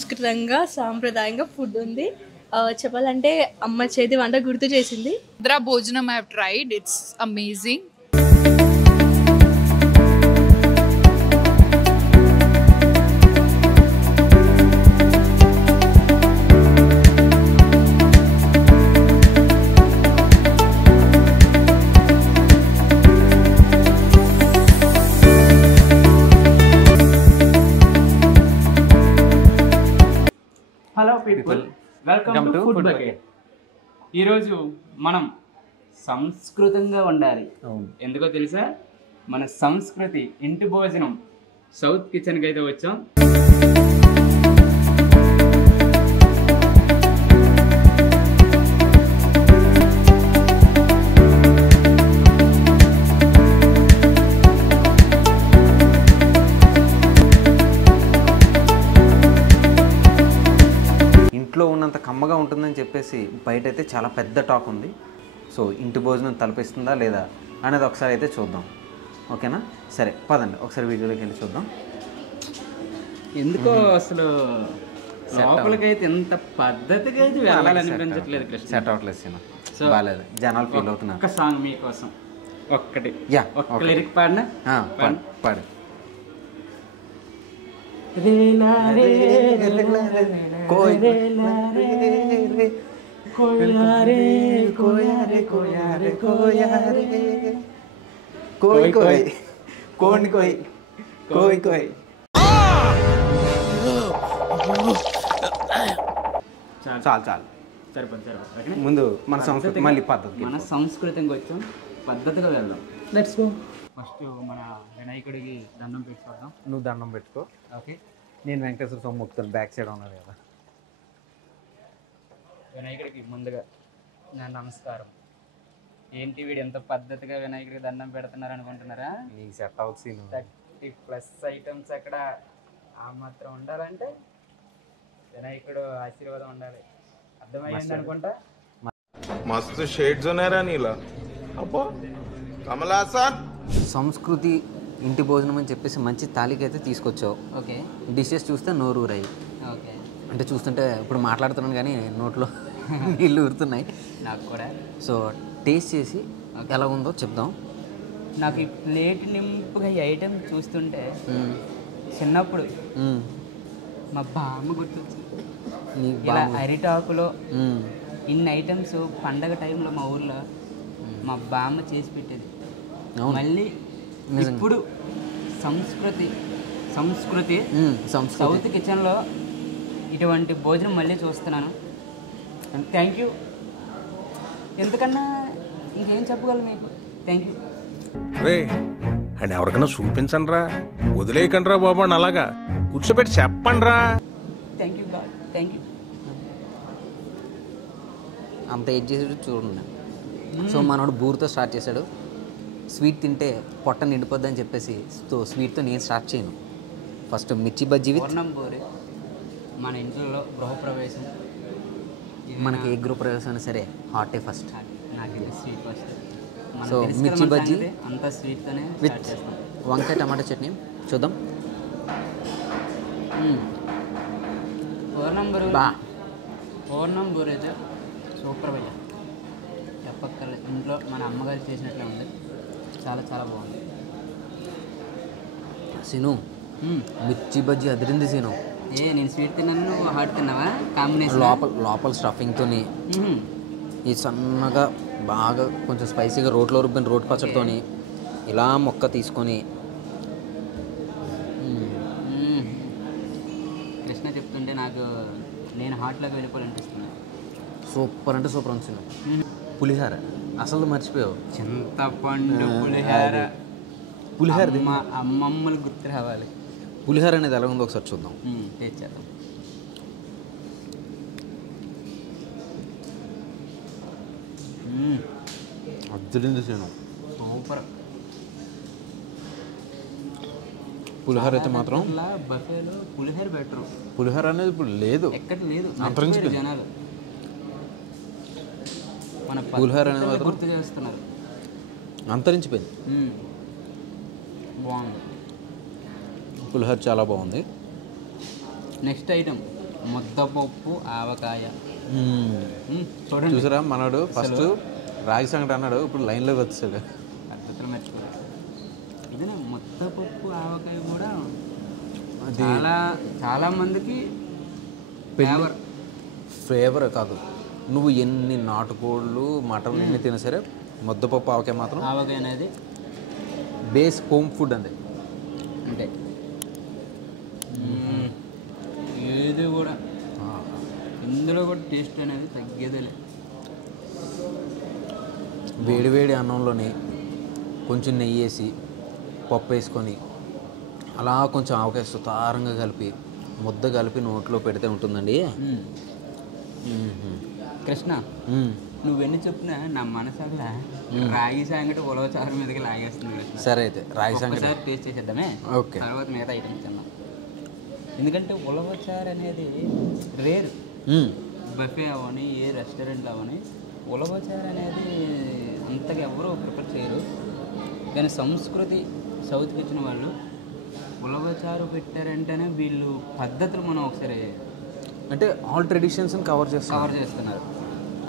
సంస్కృతంగా సాంప్రదాయంగా ఫుడ్ ఉంది. చెప్పాలంటే అమ్మ చేతి వంట గుర్తు చేసింది. Andhra Bhojanam I have tried. It's amazing. Hello people, welcome to food bucket. ఈరోజు మనం సంస్కృతంగా ఉండాలి. ఎందుకో తెలుసా? మన సంస్కృతి ఇంటి భోజనం సౌత్ కిచెన్కి అయితే వచ్చాం. ఇంట్లో ఉన్నంత కమ్మగా ఉంటుందని చెప్పేసి బయట అయితే చాలా పెద్ద టాక్ ఉంది. సో ఇంటి భోజనం తలపిస్తుందా లేదా అనేది ఒకసారి అయితే చూద్దాం. ఓకేనా? సరే పదండి ఒకసారి వీడియోలోకి వెళ్ళి చూద్దాం. ఎందుకో అసలు లోపలికైతే ఎంత పద్ధతిగా అయితే వెళ్ళాలనిపించట్లేదు కృష్ణ. సెట్ అవ్వట్లేదు సినిమా. సో బాగాలేదు, జనాలు ఫీల్ అవుతున్నారు. ఒక్క సాంగ్ మీకోసం, ఒక్కటి ఒక్క ఓకే. లిరిక్ పాడినా పాడు. చాలు సరిపోతుంది. ముందు మన సంస్కృతి మళ్ళీ పద్ధతి. మన సంస్కృతికి వచ్చాం, పద్ధతిగా వెళ్దాం. Let's go. ఫస్ట్ మన వినాయకుడికి దండం పెట్టుకుందాం. నువ్వు దండం పెట్టుకో. ఓకే, నేను వెంకటేశ్వర స్వామి మొక్కుతాను. బ్యాక్ సైడ్ ఉన్నది కదా. వినాయకుడికి ముందుగా నా నమస్కారం. ఏంటి వీడు ఎంత పద్ధతిగా వినాయకుడికి దండం పెడుతున్నారు అనుకుంటున్నారా? నీకు సెట్ అవుతుంది. 30+ ఐటమ్స్ అక్కడ ఆ మాత్రం ఉండాలంటే వినాయకుడు ఆశీర్వాదం ఉండాలి. అర్థమైంది అనుకుంటా. मस्त शेड्स ఉన్నారా నీలా అబ్బో కమలాసన్. సంస్కృతి ఇంటి భోజనం అని చెప్పేసి మంచి తాలికి అయితే తీసుకొచ్చావు. ఓకే, డిషెస్ చూస్తే నోరు ఊరాయి. ఓకే, అంటే చూస్తుంటే ఇప్పుడు మాట్లాడుతున్నాను కానీ నోట్లో నీళ్ళు ఊరుతున్నాయి నాకు కూడా. సో టేస్ట్ చేసి ఎలా ఉందో చెప్దాం. నాకు ఈ ప్లేట్ నింపుగా ఈ ఐటెం చూస్తుంటే చిన్నప్పుడు మా బామ్మ గుర్తొచ్చింది. ఇలా అరిటాకులో ఇన్ని ఐటమ్స్ పండగ టైంలో మా ఊర్లో మా బామ్మ చేసి పెట్టేది. మళ్ళీ ఇప్పుడు సంస్కృతి సౌత్ కిచెన్లో ఇటువంటి భోజనం మళ్ళీ చూస్తున్నాను. Thank you. ఎందుకన్నా ఇంకేం చెప్పగలను మీకు. Thank you. రే అండ్ ఎవరికైనా చూపించండి రా, వదిలేయకండి రా బాబు అని అలాగా కూర్చోబెట్టి చెప్పండి రా. Thank you God, thank you. అంత ఏడ్ చేసాడు చూడండి. సో మనోడు బూరితో స్టార్ట్ చేశాడు. స్వీట్ తింటే పొట్ట నిండిపోద్ది అని చెప్పేసి స్వీట్తో నేను స్టార్ట్ చేయను. ఫస్ట్ మిర్చి బజ్జీ విత్ పూర్ణంపూరి. మన ఇంట్లో గృహప్రవేశం, మనకి ఏ గ్రూప్ ప్రవేశం అయినా సరే హాటే ఫస్ట్. నాకైతే స్వీట్ ఫస్ట్. సో మిర్చి బజ్జీ అంతా స్వీట్తోనే విత్ వంకాయ టమాటా చట్నీ చూద్దాం. పూర్ణంపూరి అయితే సూపర్ భయ్య, చెప్పక్కర్లేదు. ఇంట్లో మన అమ్మగారు చేసినట్లే ఉంది. చాలా చాలా బాగుంది. సీను మిర్చి బజ్జీ అదిరింది సీను. నేను స్వీట్ తిన్నాను, నువ్వు హాట్ తిన్నావా? కాంబినేషన్. లోపల స్టఫింగ్తో ఈ సన్నగా బాగా కొంచెం స్పైసీగా రోట్లో రుబ్బిన రోటి పచ్చడితో ఇలా మొక్క తీసుకొని కృష్ణ చెప్తుంటే నాకు నేను హాట్లోకి వెళ్ళిపోవాలనిపిస్తుంది. సూపర్ అంటే సూపర్ ఉంది సీను. పులిహార అసలు మర్చిపోయావు. చింతపండు పులిహార మా అమ్మమ్మలు గుర్తు రావాలి. పులిహార అనేది ఎలా ఉందో ఒకసారి చూద్దాం. టేస్ట్ చేద్దాం. అద్దరింది సీను. సూపర్. పులిహార అయితే మాత్రం బఫేలో పులిహార బెటర్. పులిహార అనేది ఇప్పుడు లేదు, ఎక్కడ లేదు, అంతరించిపోయింది. జనాలు మన పులిహార అనేది గుర్తు చేస్తున్నారు. అంతరించిపోయింది. బాగుంది. పులిహోర చాలా బాగుంది. నెక్స్ట్ ఐటమ్ ముద్దపప్పు ఆవకాయ. చూడండి చూసారా మనోడు ఫస్ట్ రాగి సంగటి అన్నాడు, ఇప్పుడు లైన్లోకి వచ్చాడు. పద్ధతులు మర్చిపోయాడు. ఇది ముద్దపప్పు ఆవకాయ కూడా అది చాలా మందికి ఫేవర్ కాదు. నువ్వు ఎన్ని నాటుకోళ్ళు మటన్ ఎన్ని తినా సరే ముద్దపప్పు ఆవకాయ మాత్రం ఆవకాయ అనేది బేస్ హోమ్ ఫుడ్ అండి. అంటే ఏది కూడా ఇందులో కూడా టేస్ట్ అనేది తగ్గేదేలే. వేడివేడి అన్నంలోని కొంచెం నెయ్యి వేసి పప్పు వేసుకొని అలా కొంచెం ఆవకాయ సుతారంగా కలిపి ముద్ద కలిపి నోట్లో పెడితే ఉంటుందండి. కృష్ణ నువ్వెన్ని చెప్పినా నా మనసల్లా రాగి సంగటి ఉలవచారు మీదకి లాగేస్తుంది కృష్ణ. సరే అయితే రాగి సంగటి టేస్ట్ చేసేద్దామే. ఓకే, తర్వాత మిగతా ఐటమ్స్ తిన్నాం. ఎందుకంటే ఉలవచారు అనేది రేర్. బఫే అవని ఏ రెస్టారెంట్ అవని ఉలవచారు అనేది అంతగా ఎవరు ప్రిపేర్ చేయరు. కానీ సంస్కృతి సౌత్కి వచ్చిన వాళ్ళు ఉలవచారు పెట్టారంటేనే వీళ్ళు పద్ధతులు మనం ఒకసారి అంటే ఆల్ ట్రెడిషన్స్ని కవర్ చేస్తున్నారు.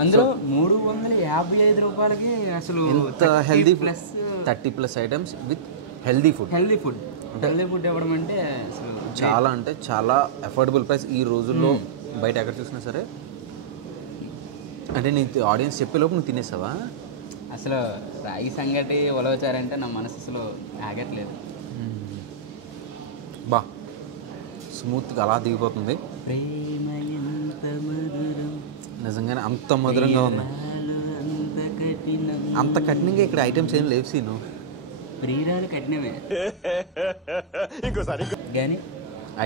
అందులో 355 రూపాయలకి అసలు ఎంత healthy plus 30+ items with healthy food. Healthy food ఇవ్వడం అంటే అసలు చాలా అఫోర్డబుల్ ప్రైస్ ఈ రోజుల్లో. బయట ఎక్కడ చూసినా సరే అంటే నీ ఆడియన్స్ చెప్పేలోపు నువ్వు తినేసావా? అసలు రాగి సంగటి ఉలవచారంటే నా మనసు అసలు ఆగట్లేదు. బా స్మూత్గా అలా దిగిపోతుంది. ప్రేమ ఎంత మధురం, నిజంగానే అంత మధురంగా ఉంది. అంత కఠినంగా ఇక్కడ ఐటమ్స్ ఏం లేవు సీను. ప్రియురాలు కఠినమే కానీ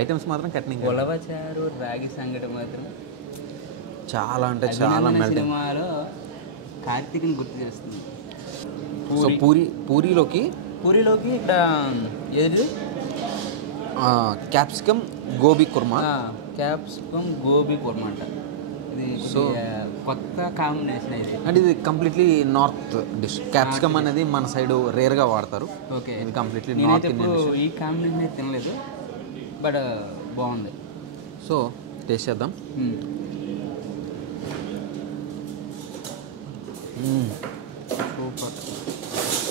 ఐటమ్స్ మాత్రం కఠినంగా. ఉలవచారు రాగి సంగటి మాత్రం చాలా అంటే చాలా సినిమాలో కార్తీక్ని గుర్తు చేస్తుంది. సో పూరీలోకి ఇక్కడ ఏది క్యాప్సికమ్ గోబీ కుర్మా. క్యాప్సికమ్ గోబీ కుర్మా అంట. ఇది సో కొత్త కాంబినేషన్ ఇది. అంటే ఇది కంప్లీట్లీ నార్త్ డిష్. క్యాప్సికమ్ అనేది మన సైడ్ రేర్గా వాడతారు. ఓకే, ఇది కంప్లీట్లీ నేనైతే నార్త్ ఇండియన్ ఇప్పుడు డిష్. ఈ కాంబినేషన్ అయితే తినలేదు, బట్ బాగుంది. సో టేస్ట్ చేద్దాం. సూపర్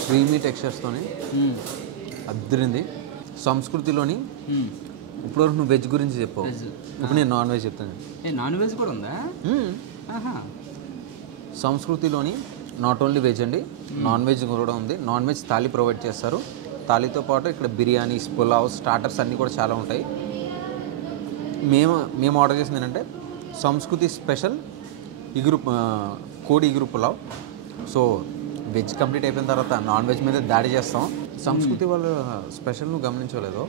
క్రీమీ టెక్స్చర్స్తోని అద్దరింది. సంస్కృతిలోని ఇప్పటివరకు నువ్వు వెజ్ గురించి చెప్పావు, ఇప్పుడు నేను నాన్ వెజ్ చెప్తాను. నాన్ వెజ్ కూడా ఉందా? సంస్కృతిలోని నాట్ ఓన్లీ వెజ్ అండి, నాన్ వెజ్ కూడా ఉంది. నాన్ వెజ్ థాలీ ప్రొవైడ్ చేస్తారు. థాలీతో పాటు ఇక్కడ బిర్యానీస్, పులావ్, స్టార్టర్స్ అన్నీ కూడా చాలా ఉంటాయి. మేము ఆర్డర్ చేసింది ఏంటంటే సంస్కృతి స్పెషల్ కోడి ఇగురు పులావ్. సో వెజ్ కంప్లీట్ అయిపోయిన తర్వాత నాన్ వెజ్ మీద దాడి చేస్తాం. సంస్కృతి వాళ్ళ స్పెషల్ నువ్వు గమనించలేదు,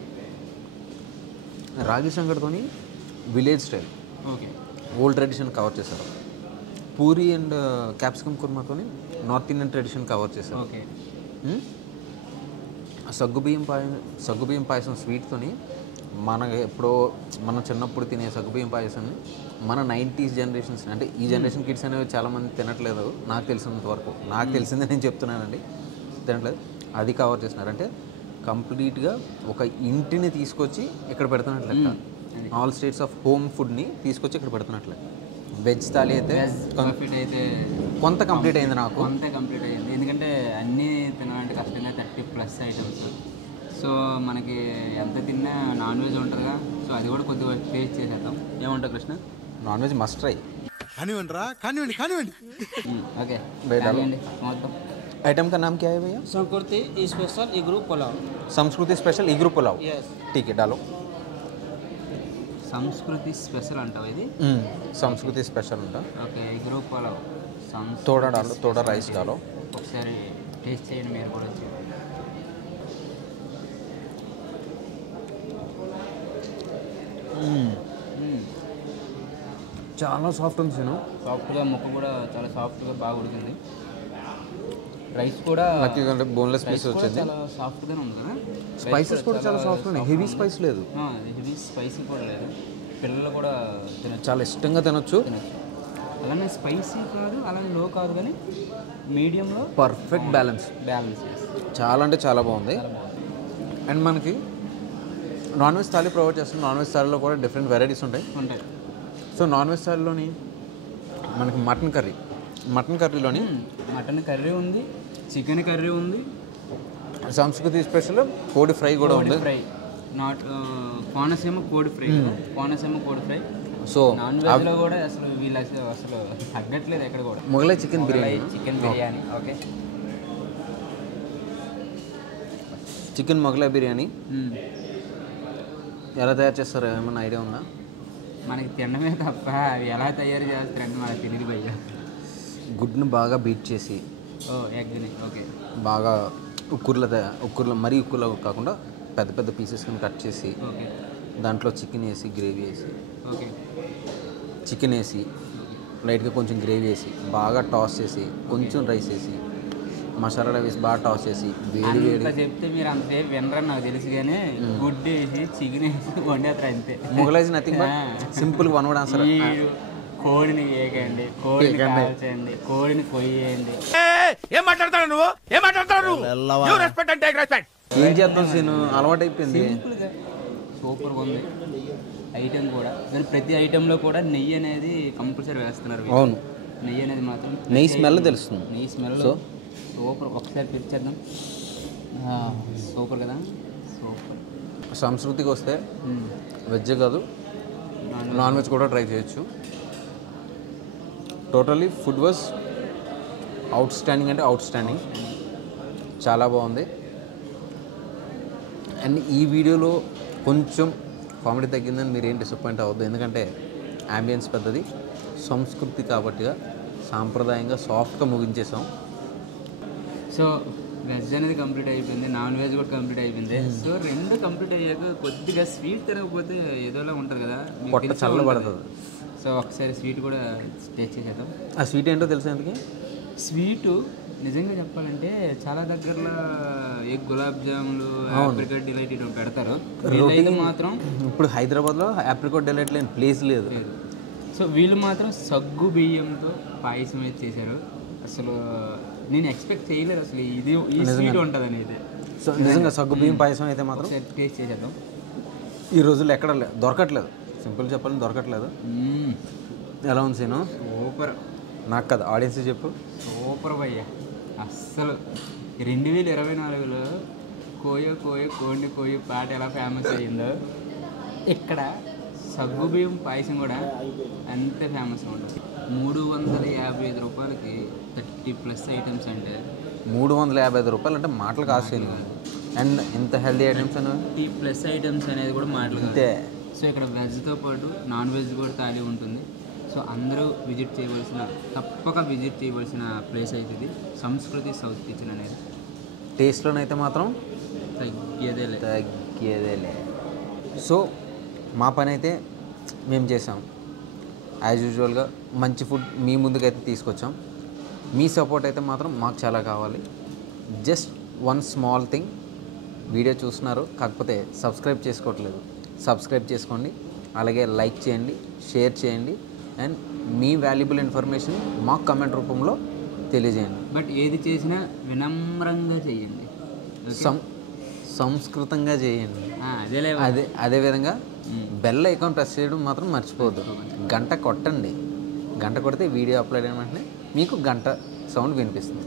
రాగి సంగటితోని village style okay old tradition cover చేశారు. పూరి అండ్ క్యాప్సికమ్ కుర్మాతోని నార్త్ ఇండియన్ ట్రెడిషన్ కవర్ చేశారు. ఓకే సగ్గుబియ్యం పాయసం స్వీట్తోని మనం చిన్నప్పుడు తినే సగ్గుబియ్యం పాయసాన్ని మన 90s జనరేషన్స్ అంటే ఈ జనరేషన్ కిడ్స్ అనేవి చాలామంది తినట్లేదు. నాకు తెలిసినంత వరకు, నాకు తెలిసిందే నేను చెప్తున్నానండి, తినట్లేదు. అది కవర్ చేస్తున్నారు. అంటే కంప్లీట్గా ఒక ఇంటిని తీసుకొచ్చి ఇక్కడ పెడుతున్నట్లెక్క. ఆల్ స్టేట్స్ ఆఫ్ హోమ్ ఫుడ్ని తీసుకొచ్చి ఇక్కడ పెడుతున్నట్లే. వెజ్ థాలీ అయితే కొంత కంప్లీట్ అయింది నాకు. కంప్లీట్ అయింది ఎందుకంటే అన్నీ తినాలంటే కష్టంగా 30+ ఐటమ్స్. సో మనకి ఎంత తిన్నా నాన్ వెజ్ ఉంటుందిగా, సో అది కూడా కొద్దిగా టేస్ట్ చేసేద్దాం. ఏమంటావు Krishna? Non veg must try. కానివ్వండి. ఓకే మొత్తం आइटम का नाम क्या है भैया? संस्कृति स्पेशल इगरू पुलाव. संस्कृति स्पेशल इगरू पुलाव. यस. ठीक है डालो. సంస్కృతి స్పెషల్ అంటావు ఇది? संस्कृति स्पेशल ఉందా? ఓకే ఇగురు పులావ్. थोड़ा डालो, थोड़ा राइस डालो. ఒకసారి టేస్ట్ చేయండి మీరు కూడా. చాలా సాఫ్ట్ ఉంది సీను. సాఫ్ట్గా ముక్క కూడా చాలా సాఫ్ట్గా బాగా ఉడికింది. రైస్ కూడా అంటే బోన్లెస్ పీస్ వచ్చింది. చాలా సాఫ్ట్గానే ఉంది కదా. స్పైసెస్ కూడా చాలా సాఫ్ట్ ఉన్నాయి. హెవీ స్పైస్ లేదు. హెవీ స్పైసీ కూడా లేదు. పిల్లలు కూడా తినచ్చు, చాలా ఇష్టంగా తినొచ్చు. అలానే స్పైసీ కాదు, అలానే లో కాదు, కానీ మీడియంలో పర్ఫెక్ట్ బ్యాలెన్స్. చాలా అంటే చాలా బాగుంది. అండ్ మనకి నాన్ వెజ్ థాలీ ప్రొవైడ్ చేస్తాం. నాన్ వెజ్ థాలీలో కూడా డిఫరెంట్ వెరైటీస్ ఉంటాయి. సో నాన్ వెజ్ థాలీలోని మనకి మటన్ కర్రీలోని మటన్ కర్రీ ఉంది, చికెన్ కర్రీ ఉంది, సంస్కృతి స్పెషల్ కోడి ఫ్రై కూడా ఉంది. ఫ్రై నాట్ కోనసీమ కోడి ఫ్రై, కోనసీమ కోడి ఫ్రై. సో నాన్ వెజ్లో కూడా అసలు వీళ్ళు అసలు తగ్గట్లేదు ఎక్కడ కూడా. Mughlai chicken biryani, chicken biryani. Okay, chicken Mughlai biryani ఎలా తయారు చేస్తారో ఏమన్నా ఐడియా ఉందా? మనకి తినడమే తప్ప అవి ఎలా తయారు చేస్తారంటే మనకు తెలియదు భయ్య. గుడ్డును బాగా బీట్ చేసి ఎగ్ని ఓకే బాగా ఉక్కుర్లో మరీ ఉక్కులో కాకుండా పెద్ద పెద్ద పీసెస్ కట్ చేసి ఓకే దాంట్లో చికెన్ వేసి గ్రేవీ వేసి ఓకే చికెన్ వేసి లైట్గా కొంచెం గ్రేవీ వేసి బాగా టాస్ చేసి కొంచెం రైస్ వేసి మసాలా వేసి బాగా టాస్ చేసి వేడి వేడి చెప్తే మీరు అంతసేపు వినరని నాకు తెలుసు కానీ గుడ్డు వేసి చికెన్ వేసి వండేస్తారు అంతే. మొగలైజ్ nothing but simple one word answer. కోడిని వేయకండి, కోడిని కాల్చండి, కోడిని కొయ్యండి. ఏం మాట్లాడతాడు నువ్వు? ఏం మాట్లాడతాడు? ఏం చేద్దాం సీను అలవాటు అయిపోయింది. సింపుల్గా సూపర్గా ఉంది ఐటెం కూడా. కానీ ప్రతి ఐటెంలో కూడా నెయ్యి అనేది కంపల్సరీ వేస్తున్నారు. అవును, నెయ్యి అనేది మాత్రం నెయ్యి స్మెల్ తెలుస్తుంది. నెయ్యి స్మెల్ సూపర్. ఒకసారి పిలిచేద్దాం. సూపర్ కదా, సూపర్. సంస్కృతికి వస్తే వెజ్ కాదు నాన్ వెజ్ కూడా ట్రై చేయొచ్చు. Totally food was out standing, అంటే అవుట్ స్టాండింగ్, చాలా బాగుంది. అండ్ ఈ వీడియోలో కొంచెం కామెడీ తగ్గిందని మీరు ఏం డిసప్పాయింట్ అవ్వద్దు, ఎందుకంటే యాంబియన్స్ పెద్దది, సంస్కృతి కాబట్టిగా సాంప్రదాయంగా సాఫ్ట్గా ముగించేసాం. సో వెజ్ అనేది కంప్లీట్ అయిపోయింది, నాన్ వెజ్ కూడా కంప్లీట్ అయిపోయింది. సో రెండు కంప్లీట్ అయ్యాక కొద్దిగా స్వీట్ తినకపోతే ఏదోలా ఉంటుంది కదా, పొట్ట చల్లబడుతుంది. సో ఒకసారి స్వీట్ కూడా టేస్ట్ చేసేద్దాం. ఆ స్వీట్ ఏంటో తెలుసా ఎందుకు? స్వీటు నిజంగా చెప్పాలంటే చాలా దగ్గరలో ఏ గులాబ్ జాములు, ఆప్రికాట్ డిలైట్ ఇటు పెడతారు. వీళ్ళైతే మాత్రం ఇప్పుడు హైదరాబాద్లో ఆప్రికాట్ డిలైట్ లేని ప్లేస్ లేదు. సో వీళ్ళు మాత్రం సగ్గు బియ్యంతో పాయసం అయితే చేశారు. అసలు నేను ఎక్స్పెక్ట్ చేయలేదు అసలు ఇది ఈ స్వీట్ ఉంటుంది అనేది. సో నిజంగా సగ్గు బియ్యం పాయసం అయితే మాత్రం టేస్ట్ చేసేద్దాం. ఈ రోజుల్లో ఎక్కడ దొరకట్లేదు, సింపుల్ చెప్పాలని దొరకట్లేదు. ఎలా ఉంది సీను? సూపర్. నాకు కదా, ఆడియన్స్ చెప్పు. సూపర్ భయ్య. అస్సలు 2024లో కోయో కోయో కోండి కోయో పాట ఎలా ఫేమస్ అయ్యిందో ఇక్కడ సగ్గు బియ్యం పాయసం కూడా అంతే ఫేమస్గా ఉంటుంది. 355 రూపాయలకి 30+ ఐటమ్స్. అంటే 355 రూపాయలు అంటే మాటలు కాదు. అండ్ ఇంత హెల్దీ ఐటమ్స్ 30+ ఐటమ్స్ అనేది కూడా మాటలు అంతే. సో ఇక్కడ వెజ్తో పాటు నాన్ వెజ్ కూడా థాలీ ఉంటుంది. సో అందరూ తప్పక విజిట్ చేయవలసిన ప్లేస్ అయితే ఇది సంస్కృతి సౌత్ కిచెన్ అనేది. టేస్ట్లోనైతే మాత్రం తగ్గేదేలే. సో మా పని అయితే మేము చేసాం. యాజ్ యూజువల్గా మంచి ఫుడ్ మీ ముందుకైతే తీసుకొచ్చాం. మీ సపోర్ట్ అయితే మాత్రం మాకు చాలా కావాలి. Just one small thing, video చూస్తున్నారు కాకపోతే సబ్స్క్రైబ్ చేసుకోవట్లేదు, సబ్స్క్రైబ్ చేసుకోండి. అలాగే లైక్ చేయండి, షేర్ చేయండి, అండ్ మీ వాల్యుబుల్ ఇన్ఫర్మేషన్ మాకు కమెంట్ రూపంలో తెలియజేయండి. బట్ ఏది చేసినా వినమ్రంగా చేయండి, సంస్కృతంగా చేయండి. అదేవిధంగా బెల్ ఐకాన్ ప్రెస్ చేయడం మాత్రం మర్చిపోవద్దు. గంట కొట్టండి, గంట కొడితే వీడియో అప్లోడ్ అయిన వెంటనే మీకు గంట సౌండ్ వినిపిస్తుంది.